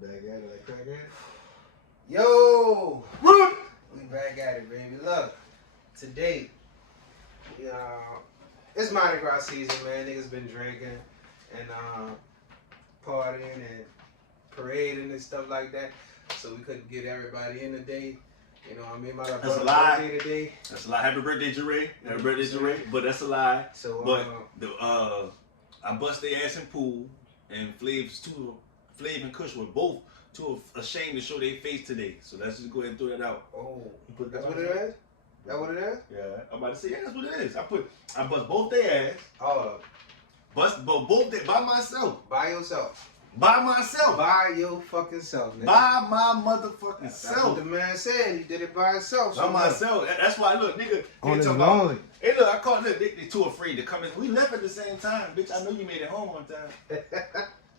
Back at it like crack at it. Yo! We back at it, baby. Look, today, it's Mardi Gras season, man. Niggas been drinking and partying and parading and stuff like that. So we couldn't get everybody in today. You know, I mean, my That's a brother's lie. birthday today. That's a lie. Happy birthday, Jeray. Happy birthday, Jeray. But that's a lie. So, But I bust their ass in pool, and Flav and Kush were both too ashamed to show their face today. So let's just go ahead and throw that out. oh, Put that's that what on. it is? That what it is? Yeah, I'm about to say, yeah, that's what it is. I bust both their ass, Oh, but both they, by myself. by yourself. By myself. By your fucking self, nigga. By my motherfucking That's self. what the man said. He did it by himself. By myself. That's why, look, nigga. On his talking lonely. about, hey, look, I caught them. They too afraid to come in. We left at the same time, bitch. I know you made it home on time.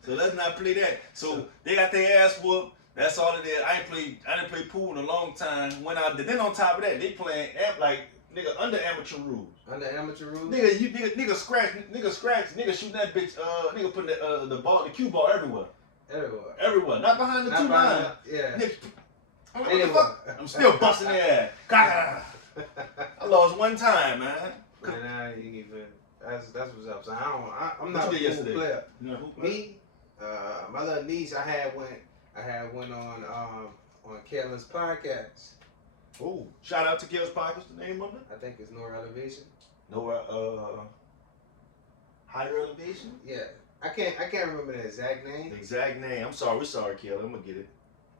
So let's not play that. So they got their ass whooped. That's all it is. I didn't play pool in a long time. Went out there. Then on top of that, they playing like nigga under amateur rules. Under amateur rules? Nigga scratch, nigga shooting that bitch, nigga putting the ball, the cue ball everywhere. Everywhere. Not behind the Not two behind line. Yeah. Nigga, I'm like, what the fuck? I'm still busting their ass. God. I lost one time, man. Man, you even. That's what's up. So I'm What not you a did pool yesterday? player. You know who? Me, my little niece, I had went on Kalen's podcast. Oh, shout out to Kale's Podcast, the name of it. I think it's No Elevation. No, higher elevation? Yeah. I can't remember the exact The name. exact name. I'm sorry, we're sorry, Kale. I'm gonna get it.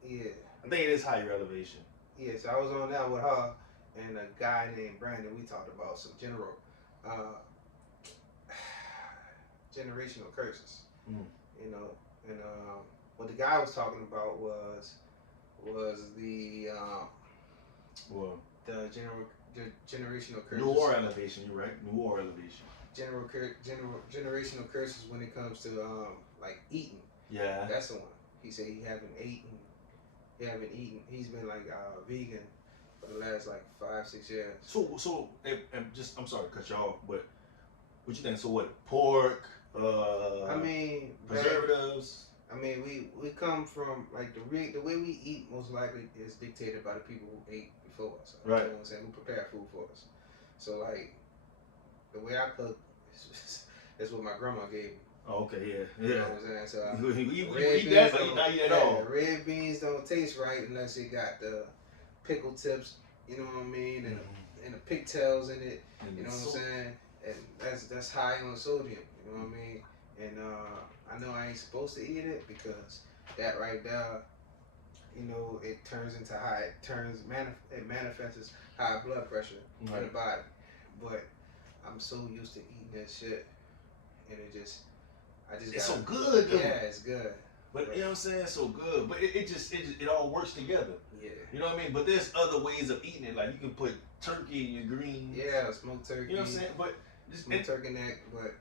Yeah. I think it is higher elevation. Yeah, so I was on that with her and a guy named Brandon. We talked about some generational curses. Mm. You know, and what the guy was talking about was the Well, generational curses. New Or elevation, you're right. New Or elevation. Generational curses when it comes to like eating. Yeah. That's the one. He said he haven't eaten. He's been like vegan for the last like 5-6 years. So, I'm sorry to cut you off, but what you think? So what? Pork? I mean, preservatives. we come from like the way we eat most likely is dictated by the people who ate before us. Right. You know what I'm saying? Who prepared food for us. So like the way I cook is what my grandma gave me. Oh, okay, yeah. You know what I'm saying? So You eat that, but you not eat at all. red beans don't taste right unless it got the pickle tips, you know what I mean, and the pigtails in it. You know what I'm saying? And that's high on sodium. You know what I mean? And I know I ain't supposed to eat it because that right there, you know, it manifests as high blood pressure in the body. But I'm so used to eating that shit, and It's so good, though. Yeah, it's good. But you know what I'm saying? So good. But it all works together. Yeah. You know what I mean? But there's other ways of eating it. Like you can put turkey in your greens. Yeah, smoked turkey. You know what I'm saying? But smoked turkey neck. But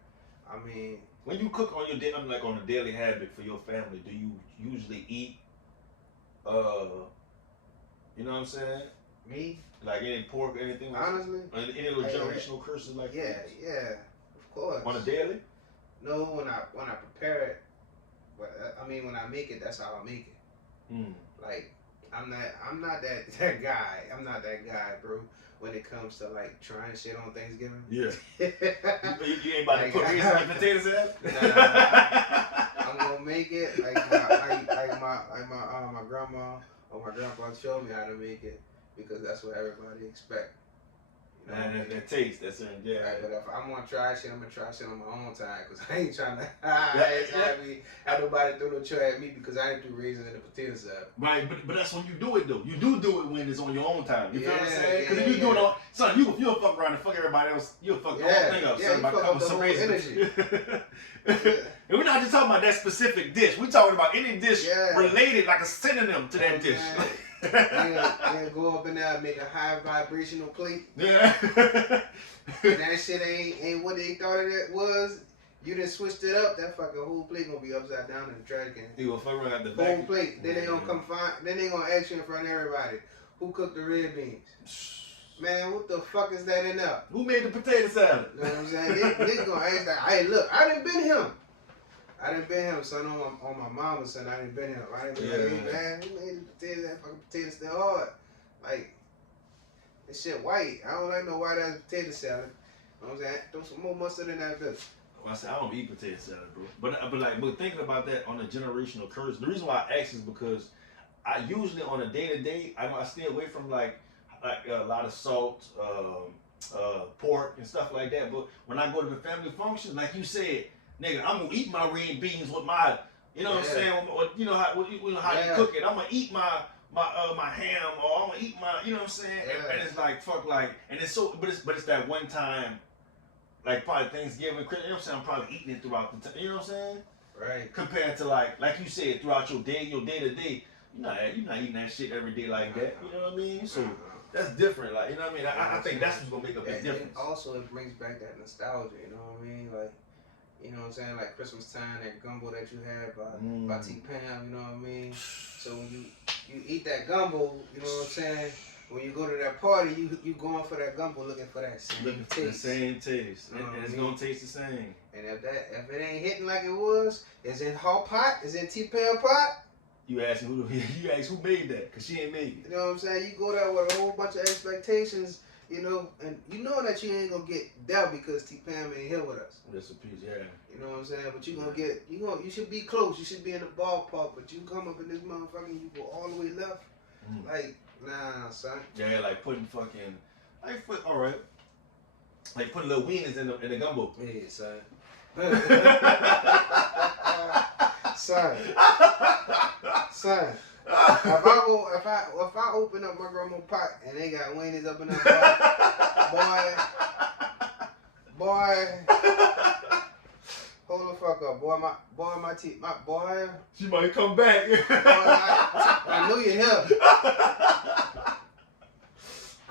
I mean, when you cook on your on a daily habit for your family, do you usually eat? You know what I'm saying? Me? Like any pork or anything? Like Honestly? Or any little generational curses like yeah, that? yeah, of course. On a daily? No, when I prepare it, but I mean when I make it, that's how I make it. Mm. Like I'm not that guy. I'm not that guy, bro. When it comes to like trying shit on Thanksgiving. Yeah. you ain't about to put raisins in potatoes in? I'm gonna make it like my grandma or my grandpa showed me how to make it because that's what everybody expect. You know Man, that taste, that's certain, yeah. Right, but if I'm gonna try shit, I'm gonna try shit on my own time because I ain't trying to have nobody throw no tray at me because I didn't do raisins in the potato salad. Right, but that's when you do it though. You do it when it's on your own time. You feel what I'm saying? Because if you do it on, son, you'll fuck around and fuck everybody else. You'll fuck the whole thing up. Yeah, son, by fuck cutting up the some whole raisins. energy. And we're not just talking about that specific dish. We're talking about any dish related, like a synonym to that dish. Yeah, go up in there and make a high vibrational plate. Yeah. That shit ain't what they thought it was. You done switched it up. That fucking whole plate gonna be upside down in the trash can. You gonna fuck around at the whole back. plate. Then they gonna come find. Then they gonna ask you in front of everybody, who cooked the red beans? Man, what the fuck is that in there? Who made the potato salad? You know what I'm saying? Niggas gonna ask that. Hey, look, I done been him. I didn't been him, son, on my mama's son. I didn't been him. I didn't be like, hey, man, who made the potatoes? That fucking potatoes still hard. Like, this shit white. I don't like no white ass potato salad. You know what I'm saying? Throw some more mustard in that bitch. Well, I said I don't eat potato salad, bro. But thinking about that on a generational curse, the reason why I ask is because I usually on a day to day, I stay away from like a lot of salt, pork and stuff like that. But when I go to the family functions, like you said, nigga, I'm gonna eat my red beans with my, you know what I'm saying? Or, you know how you cook it. I'm gonna eat my ham, or I'm gonna eat my, you know what I'm saying? And it's like fuck, like, and it's so, but it's that one time, like probably Thanksgiving, Christmas. You know what I'm saying? I'm probably eating it throughout the time. You know what I'm saying? Right. Compared to like you said, throughout your day to day, you're not eating that shit every day like that. You know what I mean? So that's different. Like, you know what I mean? I think that's what's gonna make a big difference. And also, it brings back that nostalgia. You know what I mean? Like, you know what I'm saying? Like Christmas time, that gumbo that you had by T-Pam. You know what I mean? So when you eat that gumbo, you know what I'm saying? When you go to that party, you going for that gumbo, looking for that same taste. The same taste, and it's gonna taste the same. And if it ain't hitting like it was, it's in hot pot, it's in T-Pan pot. You ask who made that, cause she ain't made it. You know what I'm saying? You go there with a whole bunch of expectations, you know, and you know that you ain't gonna get that because T-Pam ain't here with us. That's a piece, yeah. You know what I'm saying? But you should be close. You should be in the ballpark. But you come up in this motherfucker and you go all the way left. Like, nah, son. Yeah, like putting fucking, all right. Like putting little wieners in the gumbo. Yeah, son. Son. If I open up my grandma's pot and they got wieners up in that pot, boy. Hold the fuck up, boy. My boy. She might come back. Boy, I know you're here.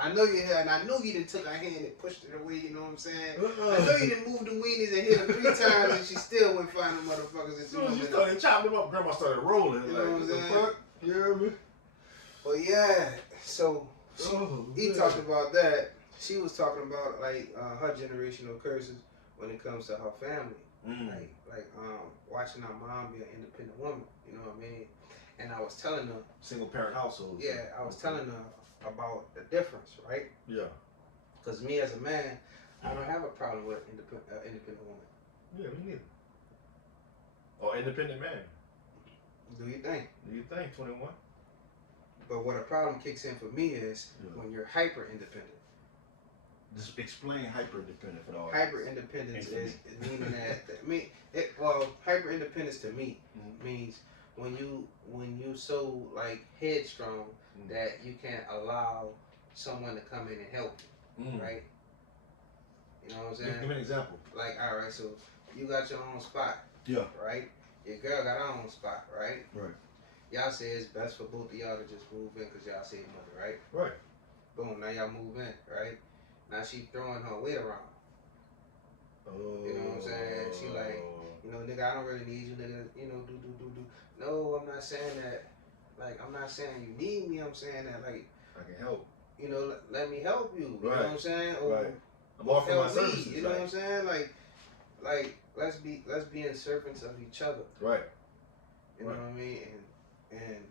I know you're here, and I know you done took her hand and pushed it away, you know what I'm saying? I know you done moved the weenies and hit her 3 times, and she still went find them motherfuckers. As soon as you started chopping them up, Grandma started rolling. You know what I'm saying? Fuck? You hear me? Well, yeah, so he talked about that. She was talking about, like, her generational curses when it comes to her family. Like watching our mom be an independent woman, you know what I mean? And I was telling her, single parent household. Yeah, I was telling her about the difference, right? Yeah. Because me as a man, I don't have a problem with independent woman. Yeah, me neither. Or independent man. Do you think? 21? But what a problem kicks in for me is when you're hyper independent. Just explain hyper independent for all. Hyper independence is meaning that hyper independence to me means when you so like headstrong that you can't allow someone to come in and help you, right? You know what I'm saying? Give me an example. Like, all right, so you got your own spot, right? Your girl got her own spot, right? Right. Y'all say it's best for both of y'all to just move in because y'all save money, right? Right. Boom, now y'all move in, right? Now she throwing her weight around. You know what I'm saying? She like, you know, nigga, I don't really need you, nigga. You know, do. No, I'm not saying that. Like, I'm not saying you need me. I'm saying that, like, I can help. You know, let me help you. You know what I'm saying? Or I'm offering my help me. services. You know what I'm saying? Like, let's be in servants of each other. Right. You know what I mean? And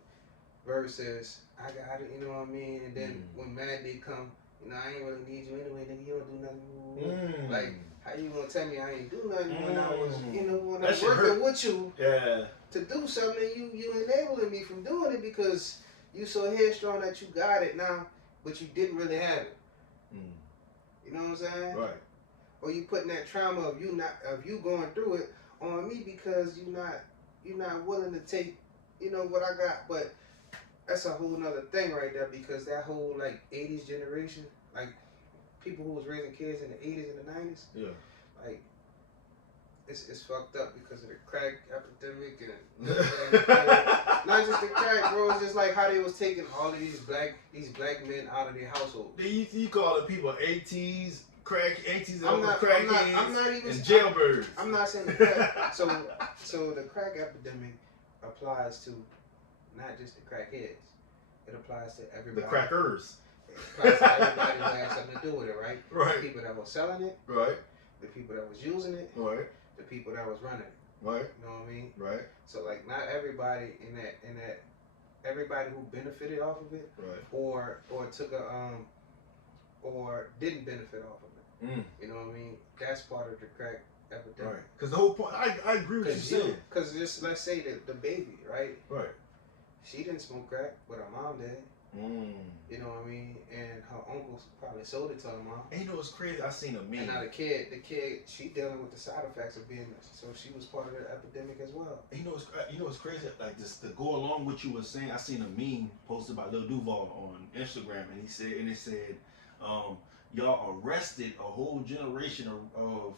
versus I got it. You know what I mean? And then when Mad Day come. You know, I ain't really need you anyway, nigga. You don't do nothing. Like, how you gonna tell me I ain't do nothing when I was, you know, when I was working with you to do something, you enabling me from doing it because you so headstrong that you got it now, but you didn't really have it. You know what I'm saying? Right. Or you putting that trauma of you going through it on me because you're not willing to take, you know, what I got, but. That's a whole nother thing right there because that whole like 80s generation, like people who was raising kids in the 80s and the 90s, like it's fucked up because of the crack epidemic and not just the crack, bro. It's just like how they was taking all of these black men out of their household. You call the people ATs, ATs, I'm not even and jailbirds. I'm not saying the crack. So the crack epidemic applies to. Not just the crackheads. It applies to everybody. The crackers. It applies to everybody who had something to do with it, right? Right. The people that were selling it. Right. The people that was using it. Right. The people that was running it. Right. You know what I mean? Right. So like, not everybody in that everybody who benefited off of it, Right. or took a or didn't benefit off of it. Mm. You know what I mean? That's part of the crack epidemic. Right. Because the whole point, I agree with you saying. Because just let's say the baby, right? Right. She didn't smoke crack, but her mom did. Mm. You know what I mean? And her uncle probably sold it to her mom. And you know what's crazy? I seen a meme. And now the kid, she dealing with the side effects of being, so she was part of the epidemic as well. And you know what's crazy? Like, just to go along with what you were saying, I seen a meme posted by Lil Duval on Instagram, and it said, y'all arrested a whole generation of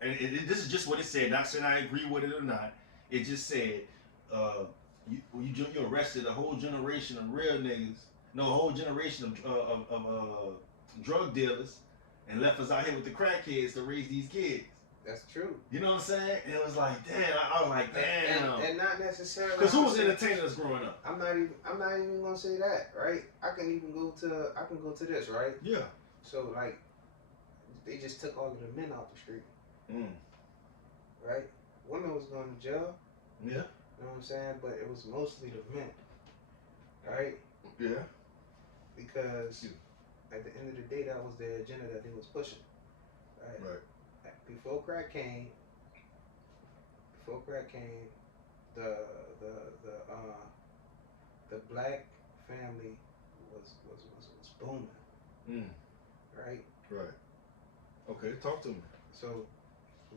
and this is just what it said. Not saying I agree with it or not. It just said, you arrested a whole generation of real niggas, no, a whole generation of drug dealers, and left us out here with the crackheads to raise these kids. That's true. You know what I'm saying? And it was like, damn. I was like, damn. And not necessarily. Because who was entertaining us growing up? I'm not even gonna say that, right? I can go to this, right? Yeah. So like, they just took all of the men off the street. Mm. Right? Women was going to jail. Yeah. You know what I'm saying? But it was mostly the men. Right? Yeah. Because at the end of the day, that was the agenda that they was pushing. Right? Right. Before crack came, the black family was booming. Mm. Right? Right. Okay, talk to me. So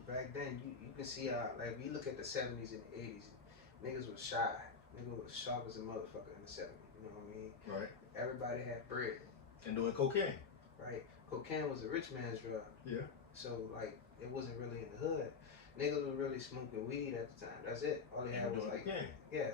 back then, you can see how, like, if you look at the 70s and the 80s, niggas was shy. Niggas was sharp as a motherfucker in the 70s. You know what I mean? Right. Everybody had bread. And doing cocaine. Right. Cocaine was a rich man's drug. Yeah. So like, it wasn't really in the hood. Niggas was really smoking weed at the time. That's it. All they had was like, cocaine. Yeah,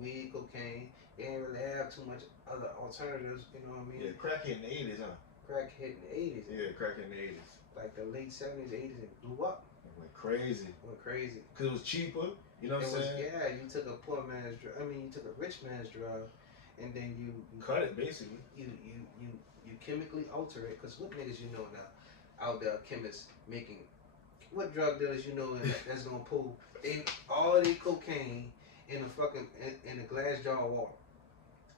weed, cocaine. They didn't really have too much other alternatives. You know what I mean? Yeah, crack hit in the 80s, huh? Crack hit in the 80s. Yeah, crack hit in the 80s. Like the late 70s, 80s, it blew up. It went crazy. Went crazy. Because it was cheaper. You know what I'm saying? Yeah, you took a poor man's drug. I mean, you took a rich man's drug, and then you cut it basically. You chemically alter it. Cause what niggas you know now out there, chemists making, what drug dealers you know that's gonna pull all the cocaine in a fucking in a glass jar of water.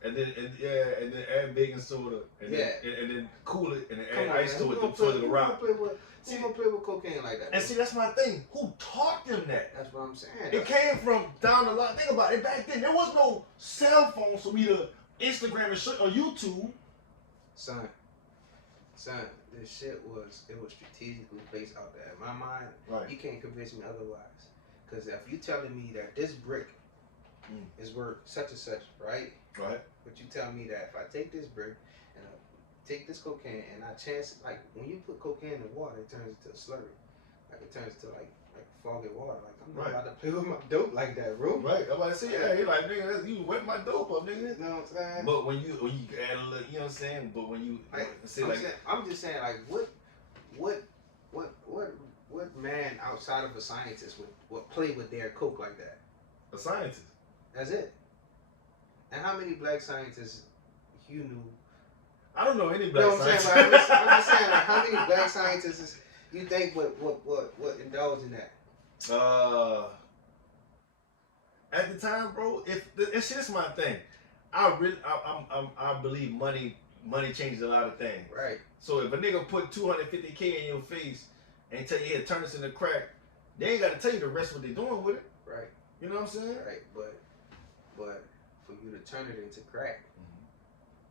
And then add baking soda and then cool it and then add ice to it to the rock. Who gonna play with cocaine like that? And see, that's my thing. Who taught them that? That's what I'm saying. It came from down the line. Think about it. Back then, there was no cell phones for me to Instagram and shit on YouTube. Son, this shit was strategically placed out there. In my mind, right. You can't convince me otherwise. Because if you telling me that this brick is worth such and such, right? Right. But you tell me that if I take this brick and I take this cocaine and I chance, like when you put cocaine in water, it turns into a slurry. Like it turns to like foggy water. Like I'm not about to play with my dope like that, bro. Right. I'm about to say, yeah, you're like, nigga, you wet my dope up, nigga. You know what I'm saying? But when you add a little, you know what I'm saying? But when you I'm just saying, like, what man outside of a scientist would play with their coke like that? A scientist. That's it. And how many black scientists you knew? I don't know any black scientists. I'm just saying, like, how many black scientists you think would indulge in that? At the time, bro, it's just my thing. I believe money changes a lot of things. Right. So if a nigga put $250K in your face and tell you, here, turn this into crack, they ain't got to tell you the rest of what they doing with it. Right. You know what I'm saying? Right. But for you to turn it into crack,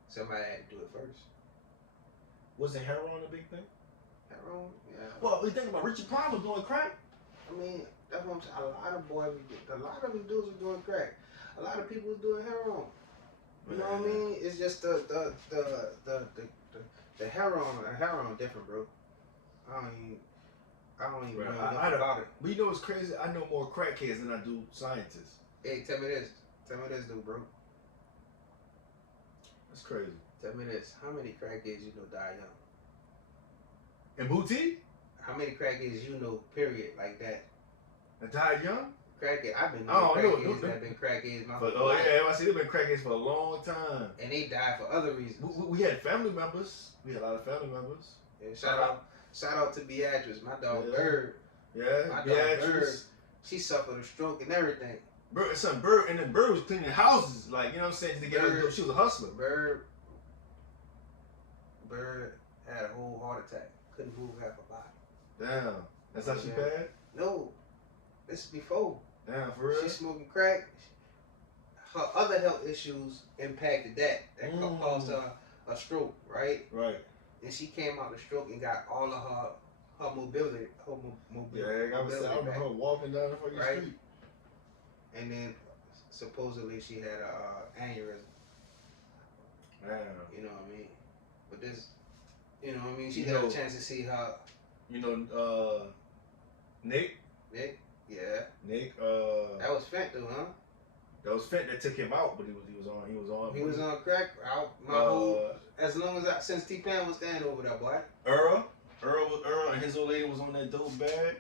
somebody had to do it first. Wasn't heroin a big thing? Heroin? Yeah. Well, we think about Richard Pryor was doing crack. I mean, that's what I'm saying. A lot of them dudes were doing crack. A lot of people was doing heroin. You know what I mean? It's just the heroin different, bro. I don't even know enough about it. But you know what's crazy? I know more crackheads than I do scientists. Hey, tell me this, dude, bro. That's crazy. Tell me this. How many crackheads you know die young? In Boutique? How many crackheads you know, period, like that? That died young? Crackhead. I've been knowing crackheads that have been crackheads my whole life. I see they've been crackheads for a long time. And they died for other reasons. We had family members. We had a lot of family members. Yeah, shout out to Beatrice, my dog Bird. Yeah, My dog Beatrice. Bird, she suffered a stroke and everything. Bird, son, Bird, and then Bird was cleaning houses, like, you know what I'm saying, to get her, she was a hustler. Bird had a whole heart attack. Couldn't move half her body. Damn. That's how she bad? No. This is before. Damn, for real? She smoking crack. Her other health issues impacted that. That caused her a stroke, right? Right. And she came out the stroke and got all of her mobility. Yeah, I remember her walking down the fucking street. And then supposedly she had a aneurysm. Damn. You know what I mean? But this, you know what I mean? She got a chance to see her. You know, Nick? Yeah. Nick, that was Fent though, huh? That was Fent that took him out, but he was on crack out as long as since T-Pan was standing over there, boy. Earl and his old lady was on that dope bag.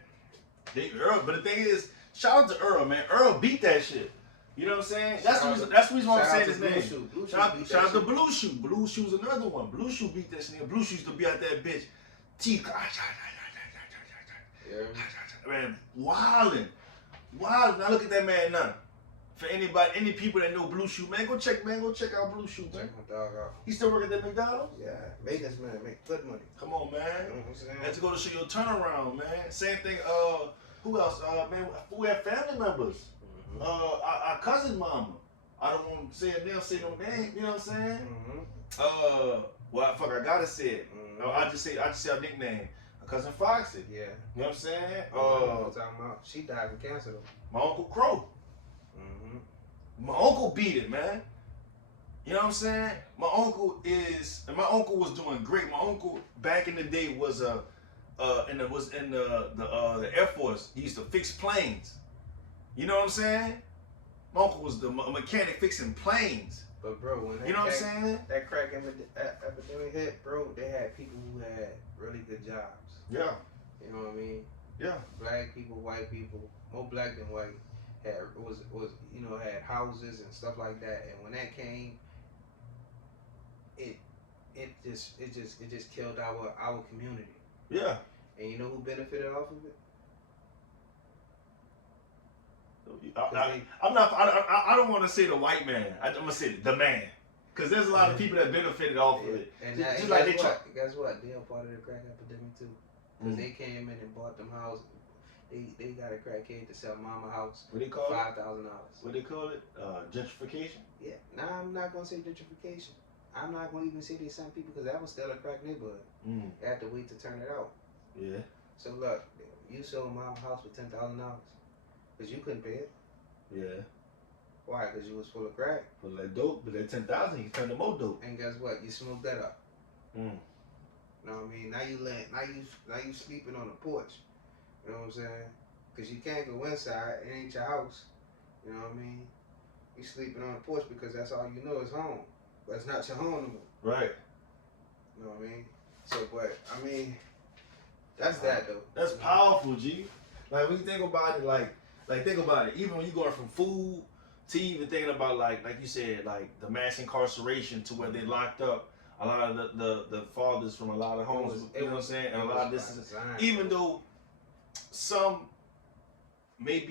But the thing is, shout out to Earl, man. Earl beat that shit. You know what I'm saying? That's the reason why I'm saying his name. Shout out to Blue Shoe. Blue Shoe's another one. Blue Shoe beat that shit. Blue Shoe used to be out that bitch. Man, wildin'. Now look at that man now. For any people that know Blue Shoe, man, go check out Blue Shoe, man. Check my dog out. He still working at McDonald's? Yeah, maintenance man, make good money. Come on, man. You know what I'm saying? Had to go to show your turnaround, man. Same thing, who else? Man, we have family members. Mm-hmm. Our cousin mama. I don't want to say it now, say no name, you know what I'm saying? Mm-hmm. Well, fuck, I gotta say it. Mm-hmm. No, I just say our nickname. Our cousin Foxy. Yeah. You know what I'm saying? Talking about, she died from cancer though. My Uncle Crow. Mm-hmm. My uncle beat it, man. You know what I'm saying? My uncle was doing great. My uncle back in the day was in the Air Force. He used to fix planes. You know what I'm saying? My uncle was the mechanic fixing planes. But bro, when you know what I'm saying? That crack epidemic hit, bro, they had people who had really good jobs. Yeah. You know what I mean? Yeah. Black people, white people, more black than white, had houses and stuff like that. And when that came, it just killed our community. Yeah. And you know who benefited off of it? I don't want to say the white man. I'm gonna say the man, because there's a lot of people that benefited off of it. And guess what? They're part of the crack epidemic too, because they came in and bought them houses. They got a crackhead to sell mama house. What they call it? $5,000. What they call it? Gentrification. Yeah. Nah, I'm not gonna say gentrification. I'm not gonna even say they same people because that was still a crack neighborhood. They had to wait to turn it out. Yeah. So look, you sold mama house for $10,000 because you couldn't pay it. Yeah. Why? Because you was full of crack. Full of dope, but that 10,000 you turned to more dope. And guess what? You smoked that up. Mm. You know what I mean? Now you sleeping on the porch. You know what I'm saying? Because you can't go inside. It ain't your house. You know what I mean? You sleeping on the porch because that's all you know is home. But it's not your home no more. Right. You know what I mean? So, but, I mean, that's that though. That's powerful, G. Like, when you think about it, like think about it. Even when you going from food to even thinking about, like you said, like, the mass incarceration to where they locked up a lot of the fathers from a lot of homes, you know what I'm saying? And a lot of this is, even though some, like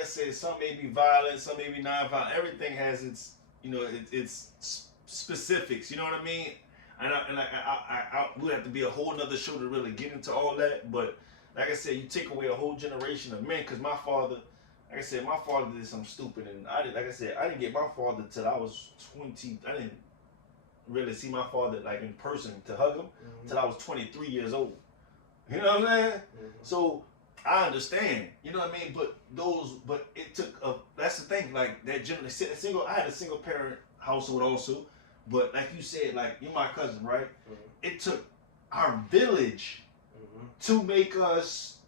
I said, some may be violent, some may be non-violent. Everything has its, its specifics. You know what I mean? And I would have to be a whole nother show to really get into all that. But like I said, you take away a whole generation of men. Cause my father, like I said, my father did something stupid, and I didn't get my father till I was 20. I didn't really see my father like in person to hug him till I was 23 years old. You know what I'm saying? So I understand. You know what I mean? But it took that's the thing. Like that I had a single parent household also. But like you said, like you're my cousin, right? It took our village to make us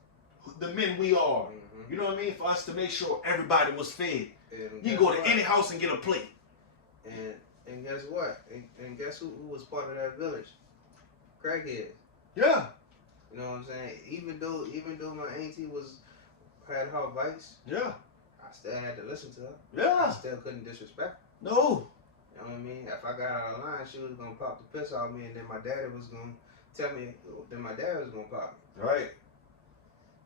the men we are. You know what I mean? For us to make sure everybody was fed. You go to any house and get a plate. And guess what? And guess who was part of that village? Crackheads. Yeah. You know what I'm saying? Even though my auntie had her vice. Yeah. I still had to listen to her. Yeah. I still couldn't disrespect her. No. You know what I mean? If I got out of line, she was gonna pop the piss out of me, and then my daddy was gonna tell me. Then my dad was gonna pop me. Right.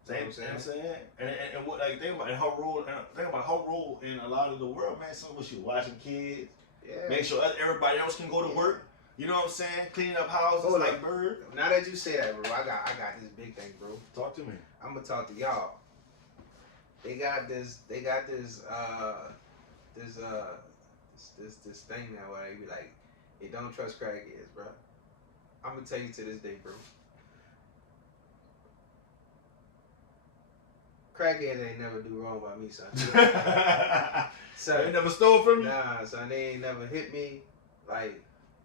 You know Same, what you know I'm what I'm saying? saying? And what like think about her role in a lot of the world, man. So what she watching kids, Yeah. make sure everybody else can go to work. You know what I'm saying? Cleaning up houses Hold like up. Bird. Now that you say that, bro, I got this big thing, bro. Talk to me. I'm gonna talk to y'all. They got this thing now where they be like, "Hey, don't trust crackheads, bro." I'm gonna tell you to this day, bro. Crackheads ain't never do wrong by me, son. They never stole from you? Nah, son, they ain't never hit me. Like,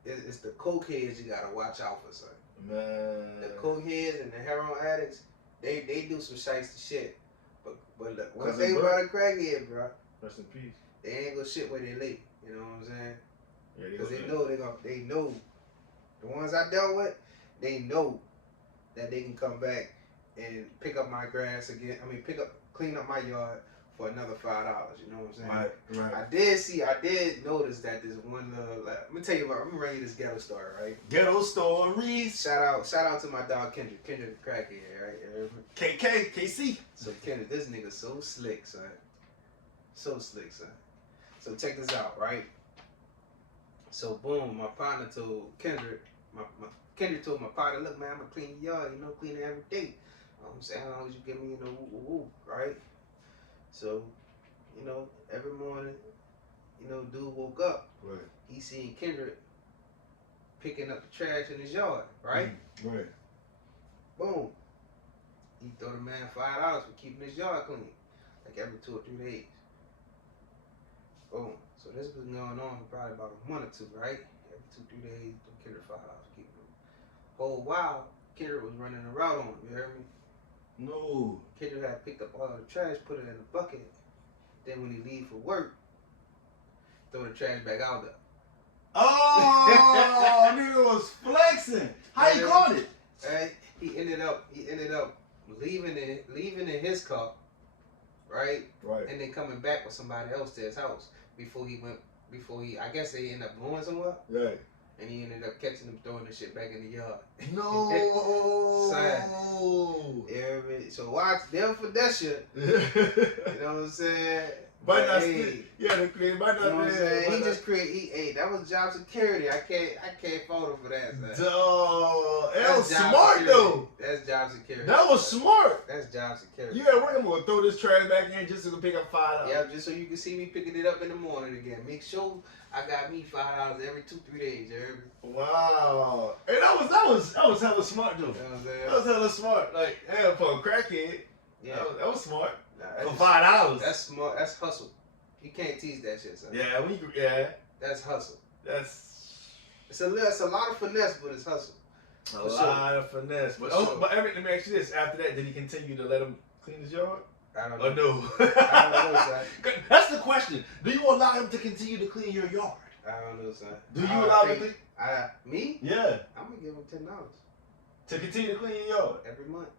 it's the cokeheads you gotta watch out for, son. Man. The cokeheads and the heroin addicts, they do some shiesty shit. But look, one Cousin thing Bert. about a crackhead, bro, Rest in peace. they ain't gonna shit where they lay. You know what I'm saying? Yeah, Because they know. The ones I dealt with, they know that they can come back and pick up my grass again. Clean up my yard for another $5. You know what I'm saying? Right. I did notice that there's one little. Let me tell you about. I'm gonna run you this ghetto story, right? Ghetto stories. Shout out to my dog Kendrick. Kendrick the crackhead, right? KK, KC. So Kendrick, this nigga so slick, son. So slick, son. So check this out, right? So boom, my partner told Kendrick, Kendrick told my partner, look man, I'm gonna clean your yard, clean it every day. You know what I'm saying? As long as you give me, woo, right? So, every morning, dude woke up. Right. He seen Kendrick picking up the trash in his yard, right? Right. Boom. He throw the man $5 for keeping his yard clean, like every 2 or 3 days. Boom. So this was going on for probably about a month or two, right? Every 2-3 days, Kendrick $5 for keeping him. Whole while, Kendrick was running a route on him. You heard me? No. Kendrick had picked up all the trash, put it in a bucket. Then when he leave for work, throw the trash back out there. Oh, nigga was flexing. How you caught it? Right? He ended up leaving in his car, right? Right. And then coming back with somebody else to his house before I guess they ended up going somewhere. Right. And he ended up catching them throwing the shit back in the yard. No. Son. Yeah, so watch them for that shit. You know what I'm saying? But not hey, still, yeah, the creator, but you know not what I'm saying? He man. just created. That was job security. I can't fault him for that. Son. Dog, that That's was job smart security. though. That's job security. That was smart. That's job security. You at work, I'm gonna throw this trash back in just to pick up $5. Yeah, just so you can see me picking it up in the morning again. Make sure I got me $5 every 2-3 days. You heard me? Wow. And that was hella smart though. You know what I'm saying? That was hella smart. Like, hell, for a crackhead, Yeah. that was smart. Nah, For $5. That's smart. That's hustle. You can't teach that shit, son. Yeah, That's hustle. that's It's a lot of finesse, but it's hustle. a For lot of finesse. But, For sure. but let me ask you this: after that, did he continue to let him clean his yard? I don't Or know. no? I don't know, son. That's the question. Do you allow him to continue to clean your yard? I don't know, son. Do you allow him to? Me? Yeah, I'm gonna give him $10 to continue to clean your yard. every month.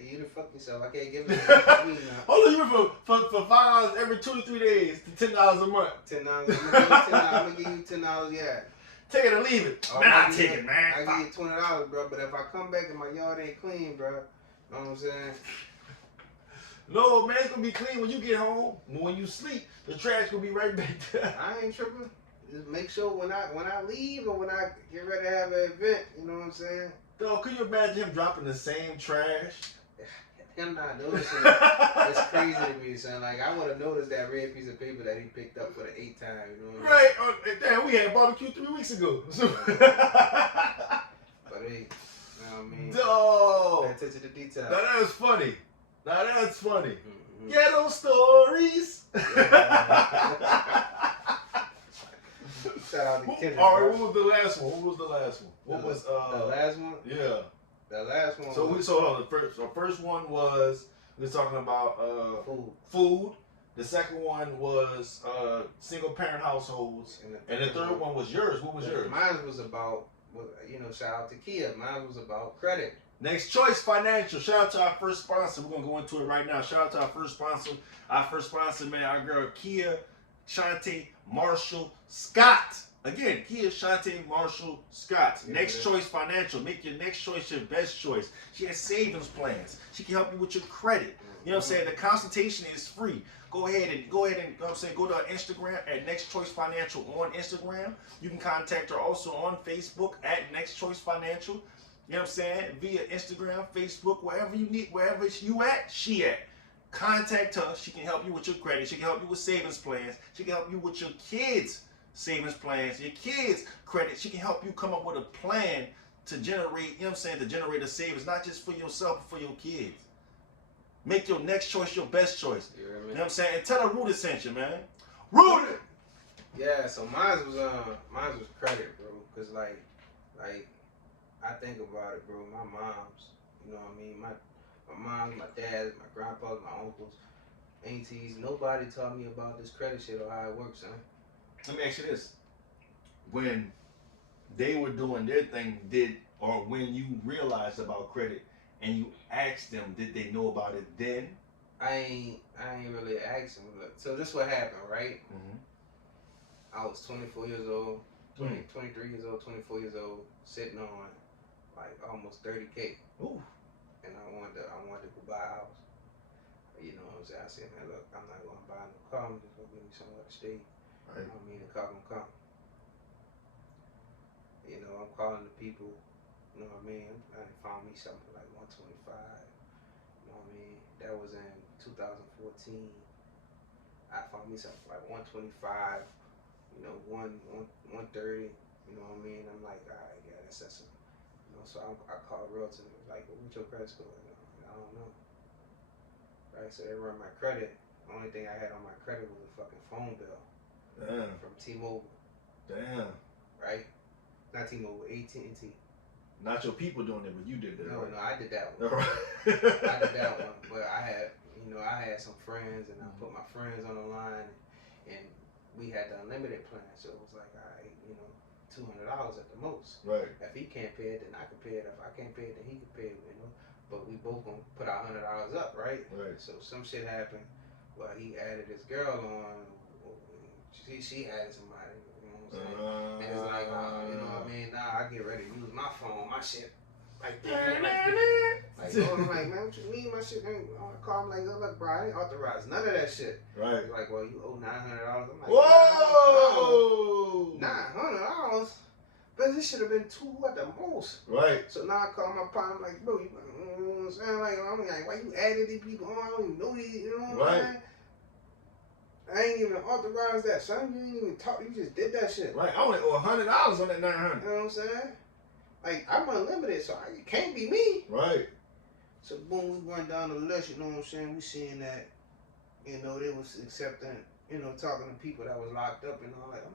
You done fuck yourself. I can't give him $10 now. Hold on, you went for $5 every 2 to 3 days to $10 a month. $10. I'm gonna give you $10. Yeah. Take it or leave it. Oh, Man, I I give take you- it, man. I give you $20, bro. But if I come back and my yard ain't clean, bro, you know what I'm saying? No, man, it's gonna be clean when you get home. When you sleep, the trash gonna be right back there. I ain't tripping. Just make sure when I leave or when I get ready to have an event, you know what I'm saying? Dog, could you imagine him dropping the same trash? Him not noticing it, it's crazy to me, son. Like, I would have noticed that red piece of paper that he picked up for the 8th time, you know what I mean? Right. Oh, damn, we had barbecue 3 weeks ago. But hey, you know what I mean? Pay Dog. attention to detail. Now that's funny. Now that's funny. Mhm. Ghetto stories. Shout out to Kendrick. All right, bro. what was the last one? What was the last one? Yeah. The last one So was the first one was we were talking about food. The second one was single parent households, and the third one was yours. What was yours? Mine was about, shout out to Kia. Mine was about credit. Next Choice Financial. Shout out to our first sponsor. We're gonna go into it right now. Shout out to our first sponsor. Our first sponsor, man, our girl Kia, Shantae, Marshall, Scott. Again, he is Shantae Marshall Scott. Yeah, Next yeah. Choice Financial. Make your next choice your best choice. She has savings plans. She can help you with your credit. You know what I'm saying? The consultation is free. Go ahead and you know what I'm saying, go to our Instagram at Next Choice Financial on Instagram. You can contact her also on Facebook at Next Choice Financial. You know what I'm saying? Via Instagram, Facebook, wherever you need, wherever you at, she at. Contact her. She can help you with your credit. She can help you with savings plans. She can help you with your kids' savings plans, your kids' credit. She can help you come up with a plan to generate, you know what I'm saying, to generate a savings, not just for yourself, but for your kids. Make your next choice your best choice. You know You what I know mean? what I'm saying? And tell her Rooted sent you, man. Rooted! Yeah, so mine was credit, bro. Cause like I think about it, bro. My mom's, you know what I mean. My mom, my dad, my grandpas, my uncles, aunties. Nobody taught me about this credit shit or how it works, son. Let me ask you this. When they were doing their thing, or when you realized about credit and you asked them, did they know about it then? I ain't really asking. So this what happened, right? Mm-hmm. I was 24 years old, 23 years old, 24 years old, sitting on like almost 30K, Ooh. and I wanted to go buy a house. You know what I'm saying? I said, man, look, I'm not gonna buy no car. I'm just gonna give me somewhere to stay. Right. You know what I mean? The car gonna come. You know, I'm calling the people. You know what I mean? I found me something like 125. You know what I mean? That was in 2014. I found me something like 125. You know, 130. You know what I mean? I'm like, all right, yeah, that's it. You know, so I called a realtor and was like, well, what's your credit score? You know, I don't know. Right, so they run my credit. The only thing I had on my credit was a fucking phone bill Damn. from T-Mobile. Damn. Right? Not T-Mobile, AT&T. Not your people doing it, but you did that. No, right? no, I did that All one. right. I did that one, but I had some friends, and I put my friends on the line, and we had the unlimited plan, so it was like, all right, you know, $200 at the most. Right. If he can't pay it, then I can pay it. If I can't pay it, then he can pay it, you know. But we both gonna put our $100 up, right? Right. So some shit happened. Well, he added his girl on. She added somebody. You know what I'm saying? And it's like, you know what I mean? Nah, I get ready to use my phone, my shit. Like, I'm like, man, what you mean my shit ain't on the car? I'm like, look, bro, I ain't authorized none of that shit. Right. He's like, well, you owe $900. I'm like, Whoa! $900? But this should have been $200 at the most. Right. So now I call my partner, I'm like, bro, you know what I'm saying? Like, I'm like, why you added these people on? I don't even know these, you know what I'm saying? I ain't even authorized that, son. You ain't even talk. You just did that shit. Right. I only owe $100 on that $900. You know what I'm saying? Like, I'm unlimited, so it can't be me. Right. So, boom, we went down the list, you know what I'm saying? We seeing that, you know, they was accepting, you know, talking to people that was locked up and all that. I'm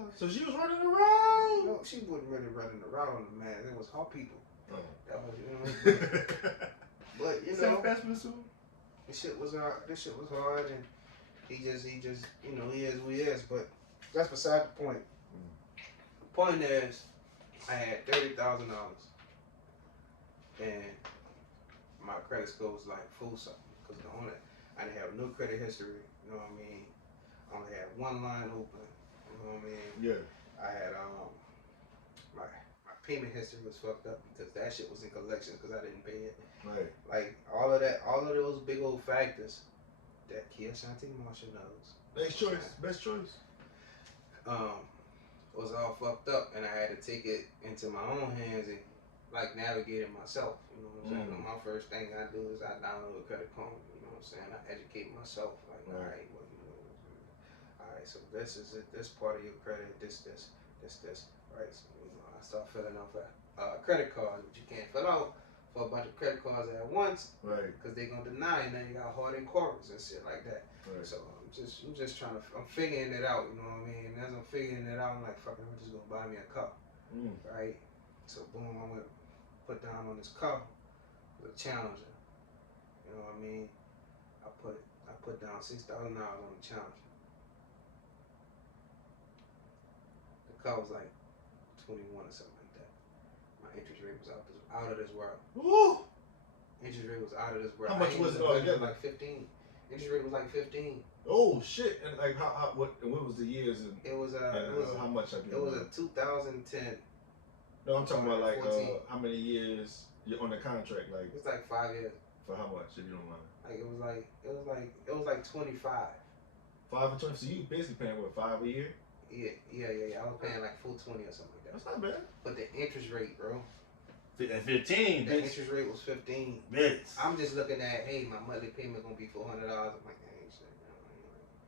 like, So she was running around. no, she wasn't really running around, man. It was her people. Oh. That was, you know. But, you know, this shit was hard. And he just, you know, he is who he is. But that's beside the point. The point is, I had $30,000, and my credit score was like full something because I didn't have no credit history. You know what I mean? I only had one line open. You know what I mean? Yeah. I had my payment history was fucked up because that shit was in collections because I didn't pay it. Right. Like all of those big old factors that Kia Shantae Marshall knows. Best choice. Best choice. Was all fucked up, and I had to take it into my own hands and like navigate it myself. You know what I'm saying? My first thing I do is I download a credit card. You know what I'm saying? I educate myself. Like, all right, well, you know, all right. So this is it. This part of your credit. This. Right. So you know, I start filling out credit cards, but you can't fill out for a bunch of credit cards at once. Right. Because they're gonna deny, and then you got hard inquiries and shit like that. Right. So I'm just trying to, I'm figuring it out, you know what I mean? And as I'm figuring it out, I'm like, fuck it, I'm just gonna buy me a car, right? So boom, I'm gonna put down on this car with a Challenger, you know what I mean? I put down $6,000 on the Challenger. The car was like 21 or something like that. My interest rate was out of this world. Woo! Interest rate was out of this world. How much was it all altogether? Like 15. Interest rate was like 15. Oh shit! And like what was the years? And, It was how much? it was a 2010. No, I'm talking about like 14. how many years you're on the contract? Like It was like 5 years. for how much? If you don't mind. Like it was like 25. 5 or 20. So you basically paying what, $5 a year? Yeah. I was paying like 420 or something like that. That's not bad. But the interest rate, bro. At 15, The bitch. interest rate was 15. Bitch. I'm just looking at, hey, my monthly payment gonna be $400. I'm like, that ain't shit.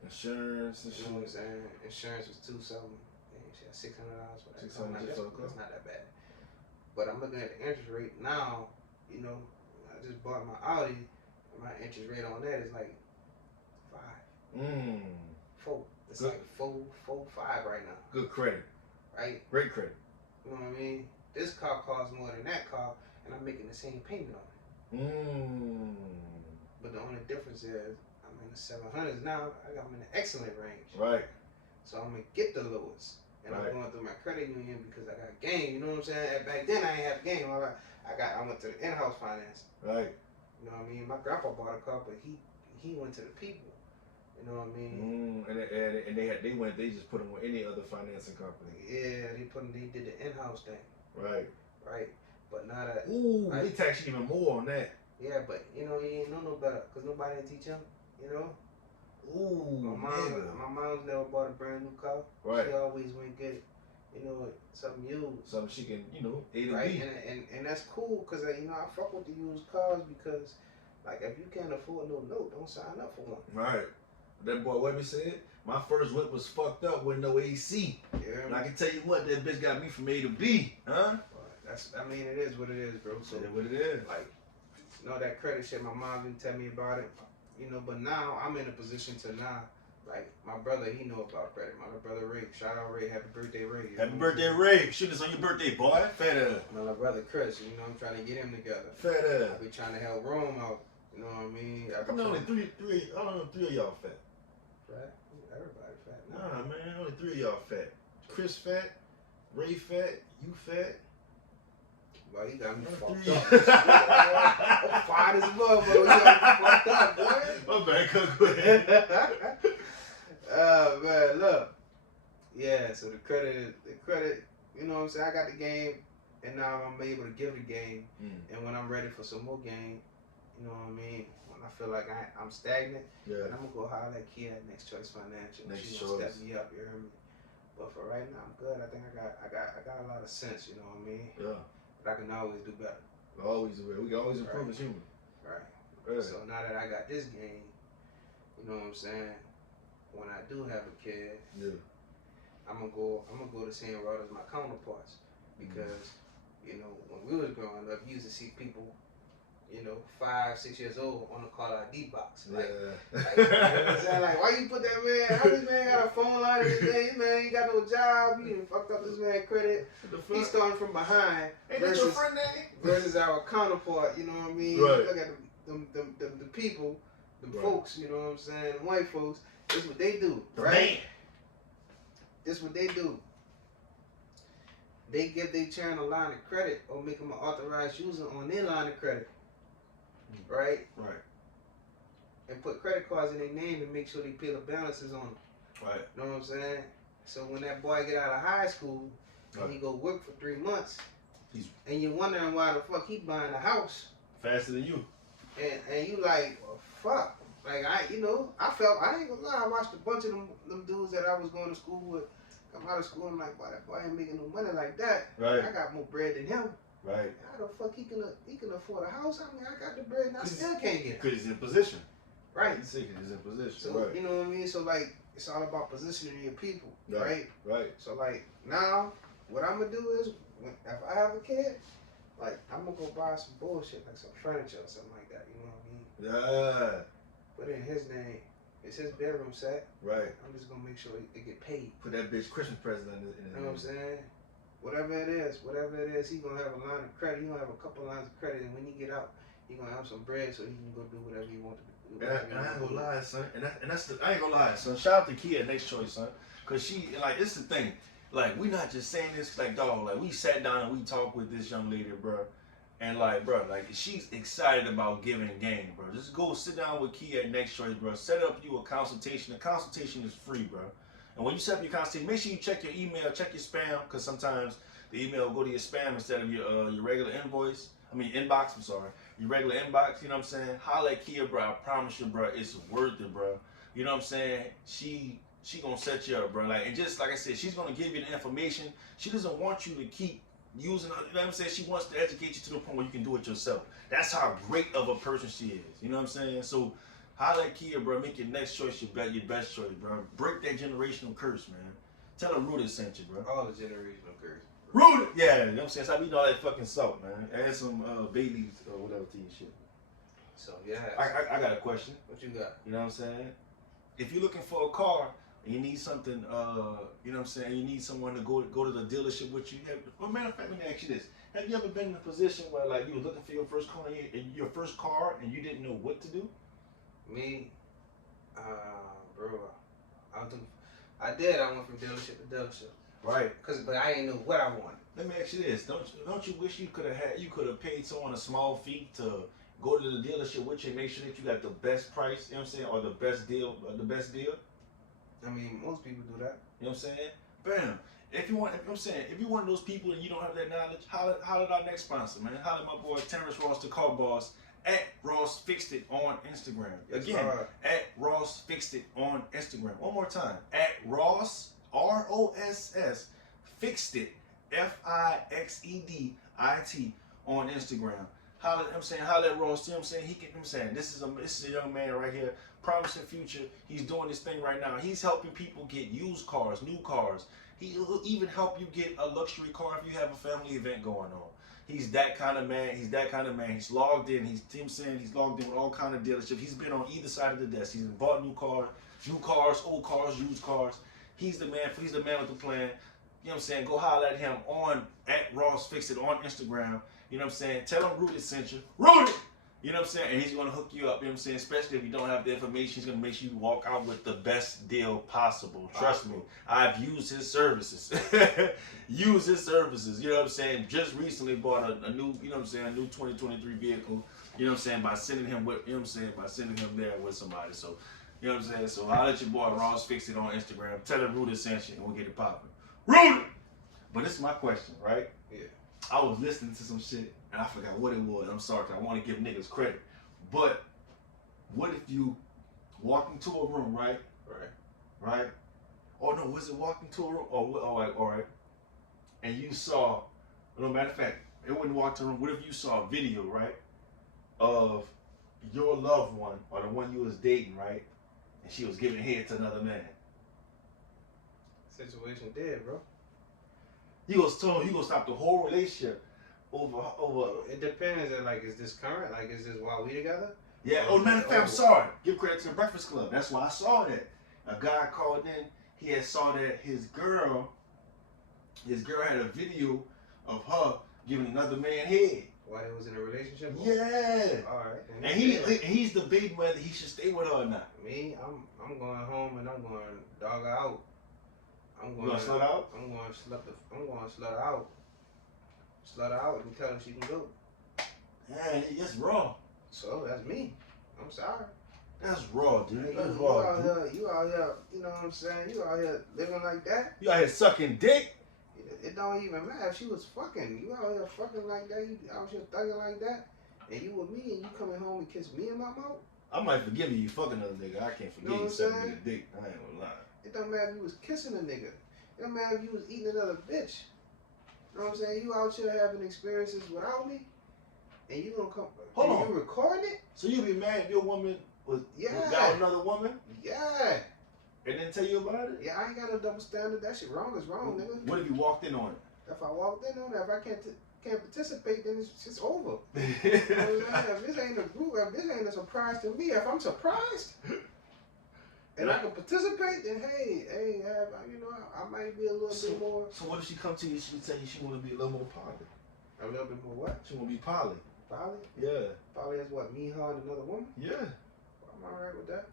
Insurance and You know what I'm shit. saying? Insurance was $2 something. Ain't shit, $600 for that. $600 I'm like, just that's, okay. that's not that bad. But I'm looking at the interest rate now. You know, I just bought my Audi, and my interest rate on that is like 5, 4. It's Good. like 4, 5 right now, Good credit. right? Great credit. You know what I mean? This car costs more than that car, and I'm making the same payment on it. But the only difference is I'm in the 700s now. I'm in the excellent range, Right. so I'm gonna get the lowest. And Right. I'm going through my credit union because I got game. You know what I'm saying? And back then I ain't have game. I went to the in-house finance. Right. You know what I mean? My grandpa bought a car, but he went to the people. You know what I mean? And they just put them with any other financing company. Yeah, they did the in-house thing, Right. right? But now that Ooh, they tax you even more on that. yeah, but you know he ain't know no better because nobody didn't teach him. You know, Ooh, my mom's never bought a brand new car. Right. She always went get it. You know, something used. Something she can, A to Right, B. and that's cool because I fuck with the used cars because like if you can't afford no note, don't sign up for one. Right. That boy Webby said, my first whip was fucked up with no AC. Yeah, And I can tell you what, that bitch got me from A to B. Huh? it is what it is, bro. So That's what it is. like, that credit shit. My mom didn't tell me about it. But now I'm in a position to now. Like my brother, he know about credit. My little brother Ray, shout out Ray, happy birthday Ray. Happy birthday, Ray. Shoot this on your birthday, boy. Fat up. My little brother Chris, I'm trying to get him together. Fat I ass. be trying to help Rome out. You know what I mean? How come only three of y'all fat? Fat. Everybody fat. Nah, man, only 3 of y'all fat. Chris fat, Ray fat, you fat. Well, he got me fucked Three. up. I'm fine as a motherfucker. He got me fucked up, boy. My bad, go ahead. Oh man, look. Yeah, so the credit, you know what I'm saying? I got the game, and now I'm able to give the game. And when I'm ready for some more game, you know what I mean? When I feel like I'm stagnant, Yeah. and I'm gonna go holler at Kia at Next Choice Financial. Next She gonna Choice. step me up, you hear me? But for right now, I'm good. I think I got a lot of sense, you know what I mean? Yeah. But I can always do better. We can always improve as human. Right. Right. So now that I got this game, you know what I'm saying? When I do have a kid, Yeah. I'm gonna go the same route as my counterparts because, when we was growing up, you used to see people, 5, 6 years old on the call ID box. Like, you know what I'm saying? Like, why you put that man? How this man got a phone line in his day, man? He got no job. You done fucked up this man credit. He's starting from behind. Ain't that your friend name? Versus our counterpart, you know what I mean? Right. Look at the people, the Right. folks, you know what I'm saying? The white folks. This what they do, The right? man. This what they do. They give their child a line of credit or make them an authorized user on their line of credit, right? Right. And put credit cards in their name and make sure they pay the balances on them. Right. You know what I'm saying? So when that boy get out of high school and Right. he go work for 3 months, He's- and you're wondering why the fuck he buying a house, Faster than you. and you like, well, fuck. Like I ain't gonna lie, I watched a bunch of them dudes that I was going to school with come out of school. I'm like, boy, that boy ain't making no money like that. Right. I got more bread than him. Right. How the fuck he can afford a house? I mean, I got the bread and I still can't get it. Because he's in position. Right. You see, he's in position. So Right. you know what I mean. So like, it's all about positioning your people, Right. right? Right. So like now, what I'm gonna do is, if I have a kid, like I'm gonna go buy some bullshit, like some furniture or something like that. You know what I mean? Yeah. Put it in his name. It's his bedroom set. Right. I'm just gonna make sure it get paid. Put that bitch Christmas present in his You know what I'm saying? Whatever it is, he gonna have a line of credit. He gonna have a couple lines of credit, and when he get out, he gonna have some bread so he can go do whatever he want to do. And I ain't gonna lie, son. I ain't gonna lie, son. Shout out to Kia Next Choice, son. Cause she, like, it's the thing. Like, we not just saying this, like, dog. Like, we sat down and we talked with this young lady, bro. And like, bro, like she's excited about giving game, bro. Just go sit down with Kia at Next Choice, bro. Set up you a consultation. The consultation is free, bro. And when you set up your consultation, make sure you check your email, check your spam, because sometimes the email will go to your spam instead of your regular invoice. I mean inbox. I'm sorry, your regular inbox. You know what I'm saying? Holla at Kia, bro. I promise you, bro, it's worth it, bro. You know what I'm saying? She gonna set you up, bro. Like, and just like I said, she's gonna give you the information. She doesn't want you to keep using, you know what I'm saying? She wants to educate you to the point where you can do it yourself. That's how great of a person she is. You know what I'm saying? So, holla at Kia, bro. Make your next choice your best choice, bro. Break that generational curse, man. Tell her Rudy sent you, bro. All the generational curse. Rudy! Yeah, you know what I'm saying? Stop eating all that fucking salt, man. Add some bay leaves or whatever to your shit. So, yeah. I got a question. What you got? You know what I'm saying? If you're looking for a car, and you need something, you know what I'm saying? You need someone to go to the dealership with you. Well, matter of fact, let me ask you this: have you ever been in a position where, like, you were looking for your first car, and you didn't know what to do? Me, bro, I did. I went from dealership to dealership. Right. But I didn't know what I wanted. Let me ask you this: don't you wish you could have paid someone a small fee to go to the dealership with you and make sure that you got the best price? You know what I'm saying, or the best deal, I mean, most people do that. You know what I'm saying? Bam. If you're one of those people and you don't have that knowledge, holler at our next sponsor, man. Holler at my boy Terrence Ross, the car boss, at Ross Fixed It on Instagram. Again, at Ross Fixed It on Instagram. One more time. At Ross, ROSS, Fixed It, FIXEDIT on Instagram. Holler at Ross, you know what I'm saying? He can, you know what I'm saying, this is a young man right here, promising future. He's doing this thing right now. He's helping people get used cars, new cars. He'll even help you get a luxury car if you have a family event going on. He's that kind of man. He's logged in. He's logged in with all kind of dealerships. He's been on either side of the desk. He's bought new cars, old cars, used cars. He's the man with the plan. You know what I'm saying? Go holler at him at Ross Fix It on Instagram. You know what I'm saying? Tell him Rudy sent you. Rudy! You know what I'm saying? And he's going to hook you up. You know what I'm saying? Especially if you don't have the information, he's going to make sure you walk out with the best deal possible. Trust me. I've used his services. You know what I'm saying? Just recently bought a new, you know what I'm saying, a new 2023 vehicle. You know what I'm saying? By sending him there with somebody. So, you know what I'm saying? So I'll let your boy Ross Fix It on Instagram. Tell him Rudy sent you and we'll get it popping. Rudy! But this is my question, right? Yeah. I was listening to some shit and I forgot what it was. I'm sorry, I want to give niggas credit. But what if you walk into a room, right? Right? Oh no, was it walk into a room? All right. And you saw, no matter of fact, it wouldn't walk to a room. What if you saw a video, right? Of your loved one or the one you was dating, right? And she was giving head to another man. Situation dead, bro. You was told you gonna stop the whole relationship over. It depends. Like, is this current? Like, is this while we together? Yeah. Oh, matter of fact, I'm sorry. Give credit to the Breakfast Club. That's why I saw that. A guy called in. He had saw that his girl had a video of her giving another man head. While they was in a relationship? Yeah. All right. And he's debating whether he should stay with her or not. Me, I'm going home and I'm going dog her out. You gonna slut out? I'm going slut her out. Slut her out and tell her she can go. Yeah, that's raw. So that's me. I'm sorry. That's raw, dude. Hey, That's you raw, out dude. here, you out here, you know what I'm saying? You out here living like that. You out here sucking dick? It don't even matter if she was fucking. You out here fucking like that. You out here thugging like that. And you with me and you coming home and kiss me in my mouth? I might forgive you fucking another nigga. I can't forgive Know what you I'm sucking saying? a dick. I ain't gonna lie. It don't matter if you was kissing a nigga. It don't matter if you was eating another bitch. You know what I'm saying? You out here having experiences without me, and you gonna come. Hold on. You recording it? So you be mad if your woman was Yeah. got another woman Yeah. and didn't tell you about it? Yeah, I ain't got no double standard. That shit wrong is wrong, nigga. What if you walked in on If I walked in on it, if I can't participate, then it's over. it? You know what I'm saying? If this ain't a group, if this ain't a surprise to me, if I'm surprised and I can participate, then hey, you know, I might be a little bit more. So what if she come to you? She tell you she want to be a little more poly. A little bit more what? She want to be poly. Poly? Yeah. Poly is what? Me, her, and another woman? Yeah. I'm alright with that.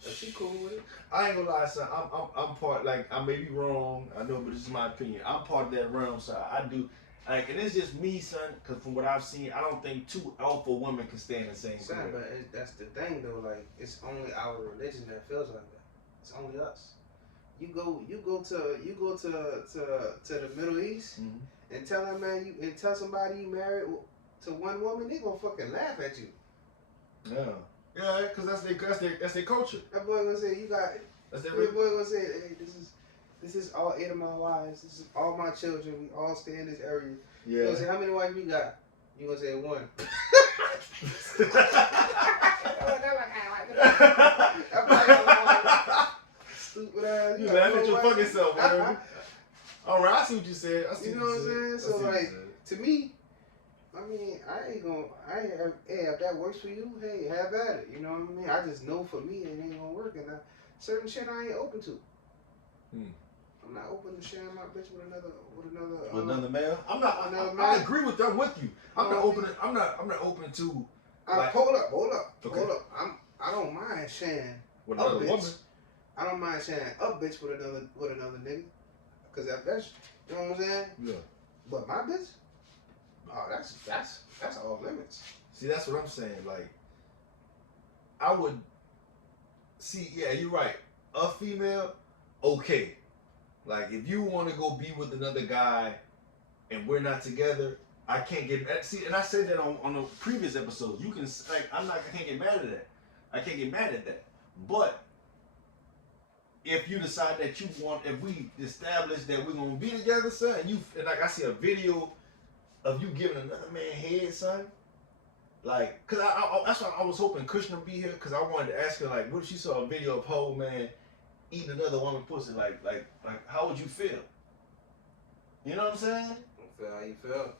If she cool with it. I ain't gonna lie, son. I'm part. Like I may be wrong. I know, but this is my opinion. I'm part of that realm, so I do. Like, and it's just me, son. Because from what I've seen, I don't think two alpha women can stay in the same Son, crib. but that's the thing though. Like, it's only our religion that feels like that. It's only us. You go to the Middle East and tell them, man, and tell somebody you married to one woman, they gonna fucking laugh at you. Yeah. Yeah, because that's their culture. That boy gonna say you got. That's That their boy gonna say, hey, this is all 8 of my wives. This is all my children. We all stay in this area. You gonna say how many wives you got? You gonna say 1. Stupid ass. You laugh at your fucking self, man. All right, I see what you said. You know what I'm saying? So like, to me, I mean, hey, if that works for you, hey, have at it. You know what I mean? I just know for me it ain't gonna work, and certain shit I ain't open to. I'm not open to sharing my bitch with another male. I'm not. Another I man. agree with that. I'm with you. I'm not open. I'm not open to. Like, hold up. Okay. Hold up. I don't mind sharing with a another bitch. woman. I don't mind sharing a bitch with another nigga, cause that bitch, you know what I'm saying? Yeah. But my bitch, oh, that's off limits. See, that's what I'm saying. Like, I would see. Yeah, you're right. A female, okay. Like, if you want to go be with another guy, and we're not together, I can't get mad. See, and I said that on the previous episode. You can like, I can't get mad at that. I can't get mad at that. But if you decide that you want, if we establish that we're gonna be together, son, and like I see a video of you giving another man head, son. Like, cause that's why I was hoping Kushner be here, cause I wanted to ask her, like, what if she saw a video of whole man eating another woman pussy? Like, how would you feel? You know what I'm saying? I feel how you feel.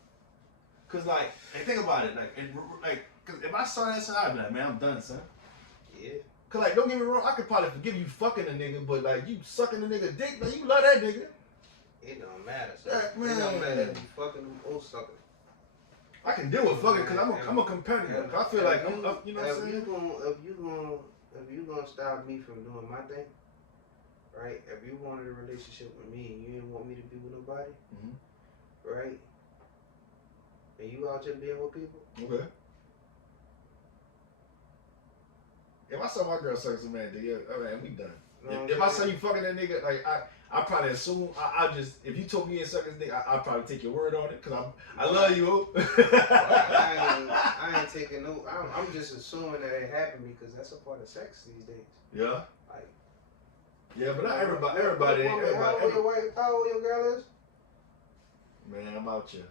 Cause like, hey, think about it, cause if I saw that, son, I'd be like, man, I'm done, son. Yeah. Cause like, don't get me wrong, I could probably forgive you fucking a nigga, but like, you sucking a nigga dick, man, you love that nigga. It don't matter, son. Yeah, man. It don't matter if you fucking them or sucking. I can deal with fucking, cause I'm a competitor. I feel like I'm, you know what I'm saying? If you gonna stop me from doing my thing, right? If you wanted a relationship with me and you didn't want me to be with nobody, right? And you out there being with people, Okay. If I saw my girl sucking some man, yeah, I mean, we done. If I saw you fucking that nigga, like I probably assume I just, if you told me you suck his dick, I'd probably take your word on it, cause I love you. I ain't taking no. I'm just assuming that it happened because that's a part of sex these days. Yeah. Like. Yeah, but not everybody. How old your girl is? Man, I'm out you.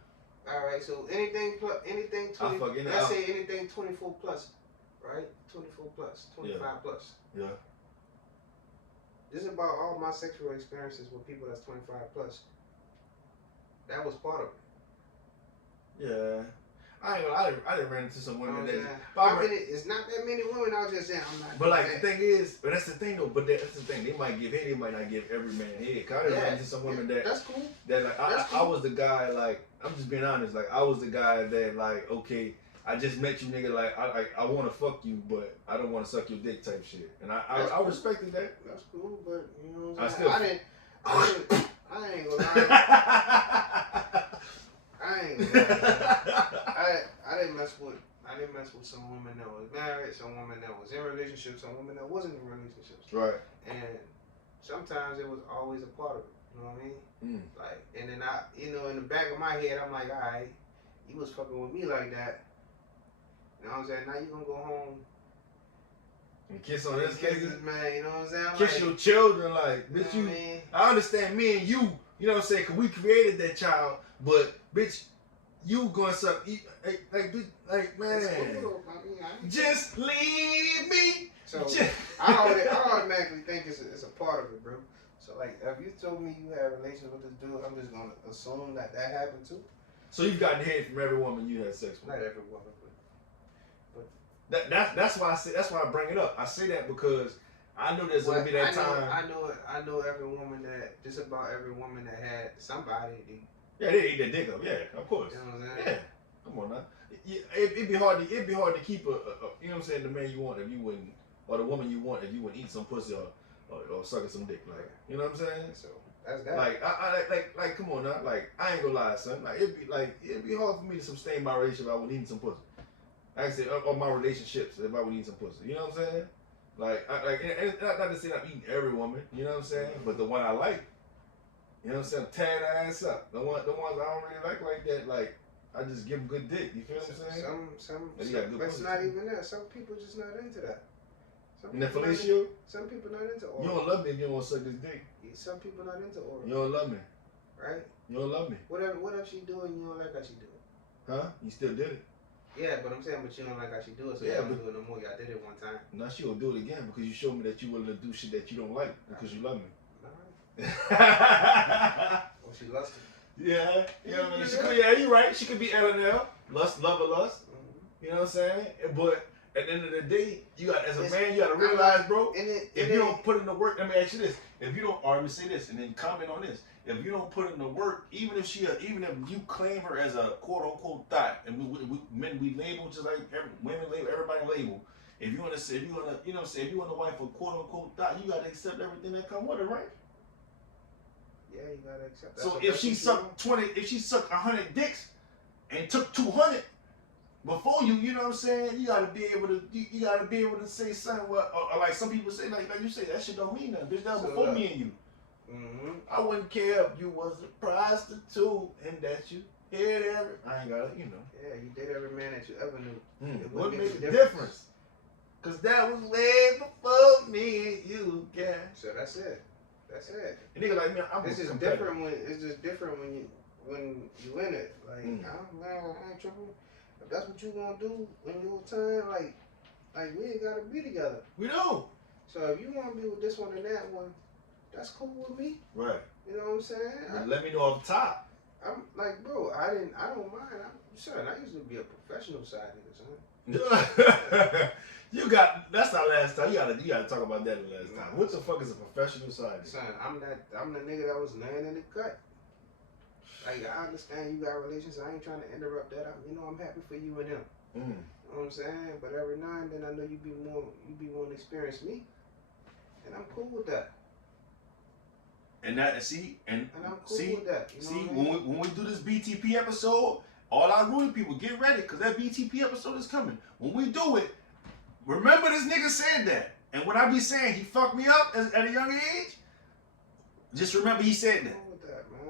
All right, so anything 20. Let's say anything 24 plus, right? 24 plus, 25 plus. Yeah. This is about all my sexual experiences with people that's 25 plus. That was part of it. Yeah. I didn't run into some women that. It's not that many women out there saying I'm not. But like the thing is, but that's the thing though. But that's the thing. They might give head. They might not give every man head. Cause I didn't run into some women that. That's cool. That like I was the guy. Like, I'm just being honest. Like, I was the guy that like, okay, I just met you, nigga. Like, I want to fuck you, but I don't want to suck your dick type shit. And I respected that. That's cool, but you know what I'm I saying? I ain't gonna lie. I didn't mess with some women that was married, some women that was in relationships, some women that wasn't in relationships. Right. And sometimes it was always a part of it. You know what I mean? Like, and then in the back of my head, I'm like, all right, you was fucking with me like that. You know what I'm saying? Now you gonna go home and kiss on this kisses, man. You know what I'm saying? Kiss like, your children, like, bitch. You know what I mean? I understand me and you. You know what I'm saying? Cause we created that child, but bitch, you gonna suck. Like man. Cool. I mean, just leave me. So I automatically think it's a part of it, bro. So like, if you told me you had a relationship with this dude, I'm just gonna assume that happened too. So you've gotten head from every woman you had sex with. Not every woman, but that's why I say, that's why I bring it up. I say that because I know there's gonna be that time. I know every woman that, just about every woman that had somebody. They eat their dick up. Yeah, of course. You know what I'm saying? Yeah, come on now. It'd be hard to keep a you know what I'm saying, the man you want if you wouldn't, or the woman you want if you wouldn't eat some pussy or or sucking some dick. Like, you know what I'm saying? So that's that. Like, like, come on now. Like, I ain't gonna lie, son. Like, it'd be hard for me to sustain my relationship if I would need some pussy. Like I said, or my relationships if I would need some pussy. You know what I'm saying? Like, and not to say I'm eating every woman. You know what I'm saying? But the one I like, you know what I'm saying? Tear that ass up. The ones I don't really like that. Like, I just give them good dick. You feel what I'm saying? That's not even that. Some people just not into that. And then Felicia, some people not into oral. You don't love me if you don't want to suck this dick. Some people not into oral. You don't love me. Right? You don't love me. Whatever she do and you don't like how she do it. Huh? You still did it. Yeah, but I'm saying, but you don't like how she do it, so you don't do it no more. Y'all did it one time. Now she will do it again because you showed me that you willing to do shit that you don't like because you love me. Well, she loves it. Yeah, you know what I mean? Yeah, you're right. She could be LNL, lust, love or lust. You know what I'm saying? But at the end of the day, you got as a man, you got to realize, bro. If you don't put in the work, let me ask you this: if you don't, or let me say this, and then comment on this. If you don't put in the work, even if you claim her as a quote unquote thought, and we label just like women label, everybody label. If you want to, you know what I'm saying, if you want a wife a quote unquote thought, you got to accept everything that come with it, right? Yeah, you gotta accept that. So if she sucked 100 dicks and took 200 before you, you know what I'm saying? You gotta be able to say something. Or like some people say, like you say, that shit don't mean nothing. Bitch, that was before me and you. Mm-hmm. I wouldn't care if you was a prostitute and that you hit every. I ain't got you know. Yeah, you did every man that you ever knew. What made the difference? Cause that was way before me and you, yeah. So that's it. That's it. And nigga like me, it's just different when you in it. Like, I ain't tripping. If that's what you gonna do in your time, like we ain't gotta be together. We don't. So if you wanna be with this one and that one, that's cool with me. Right. You know what I'm saying? Let me know off the top. I'm like, bro, I don't mind. I used to be a professional side nigga, son. That's our last time. You gotta talk about that the last time. What the fuck is a professional side nigga? Son, I'm the nigga that was laying in the cut. Like, I understand you got relations. I ain't trying to interrupt that. I'm happy for you and them. You know what I'm saying? But every now and then I know you be wanting to experience me, and I'm cool with that. And that I'm cool with that. When we do this BTP episode, all our Rudy people get ready because that BTP episode is coming. When we do it, remember this nigga said that, and when I be saying he fucked me up at a young age, just remember he said that.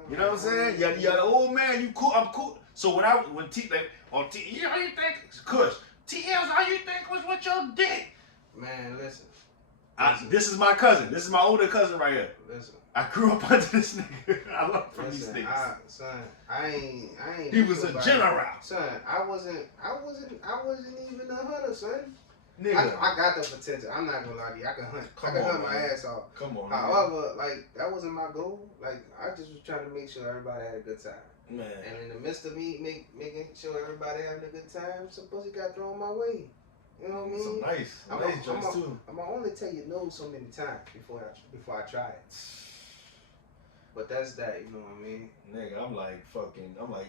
You know what I'm saying? You got an old man, you cool, I'm cool. So yeah, how you think, Kush, TL's how you think was with your dick? Man, listen. This is my cousin. This is my older cousin right here. Listen. I grew up under this nigga. I love from these niggas. I ain't. He was a general. Son, I wasn't even a hunter, son. Nigga. I got the potential. I'm not gonna lie to you. I can hunt my ass off. Come on. However, like, that wasn't my goal. Like, I just was trying to make sure everybody had a good time. Man. And in the midst of me making sure everybody having a good time, some pussy got thrown my way. You know what I mean? Some nice joints too. I'm gonna only tell you no so many times before I try it. But that's that, you know what I mean? Nigga, I'm like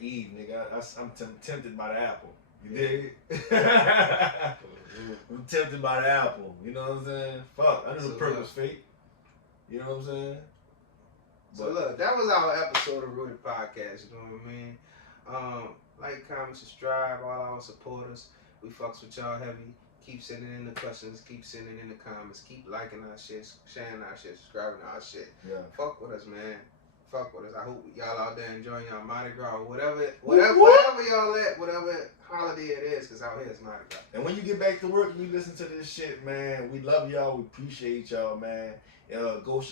Eve, nigga. I'm tempted by the apple. You dig? I'm tempted by the apple. You know what I'm saying? Fuck, I knew the purpose fate. You know what I'm saying? So look, that was our episode of Rooted Podcast. You know what I mean? Like, comment, subscribe, all our supporters. We fucks with y'all heavy. Keep sending in the questions. Keep sending in the comments. Keep liking our shit, sharing our shit, subscribing to our shit. Yeah. Fuck with us, man. Fuck with us. I hope y'all out there enjoying y'all Mardi Gras or whatever y'all at, whatever holiday it is, because out here it's Mardi Gras. And when you get back to work and you listen to this shit, man, we love y'all. We appreciate y'all, man. Go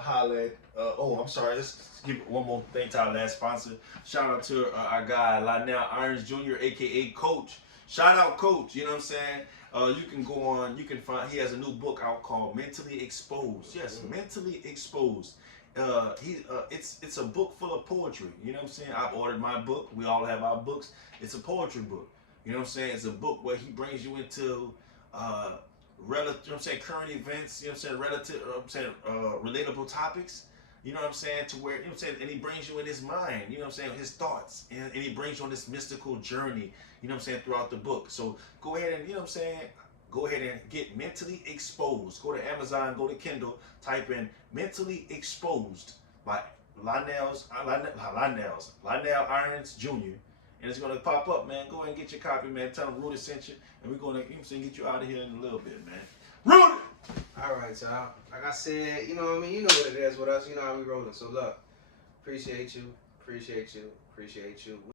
holler at. I'm sorry. Let's give one more thing to our last sponsor. Shout out to our guy Lionel Irons Jr., aka Coach. Shout out, Coach. You know what I'm saying? You can go on. You can find. He has a new book out called Mentally Exposed. Yes, Mentally Exposed. It's a book full of poetry. You know what I'm saying? I've ordered my book. We all have our books. It's a poetry book. You know what I'm saying? It's a book where he brings you into current events. You know what I'm saying? Relatable topics. You know what I'm saying? To where, you know what I'm saying? And he brings you in his mind. You know what I'm saying? His thoughts, and he brings you on this mystical journey. You know what I'm saying? Throughout the book. So go ahead and, you know what I'm saying? go ahead and get Mentally Exposed. Go to Amazon, go to Kindle, type in Mentally Exposed by Lionel Irons Jr. And it's gonna pop up, man. Go ahead and get your copy, man. Tell them Rudy sent you, and we're gonna get you out of here in a little bit, man. Rudy! All right, y'all. Like I said, you know what I mean? You know what it is with us. You know how we rolling. So look, appreciate you.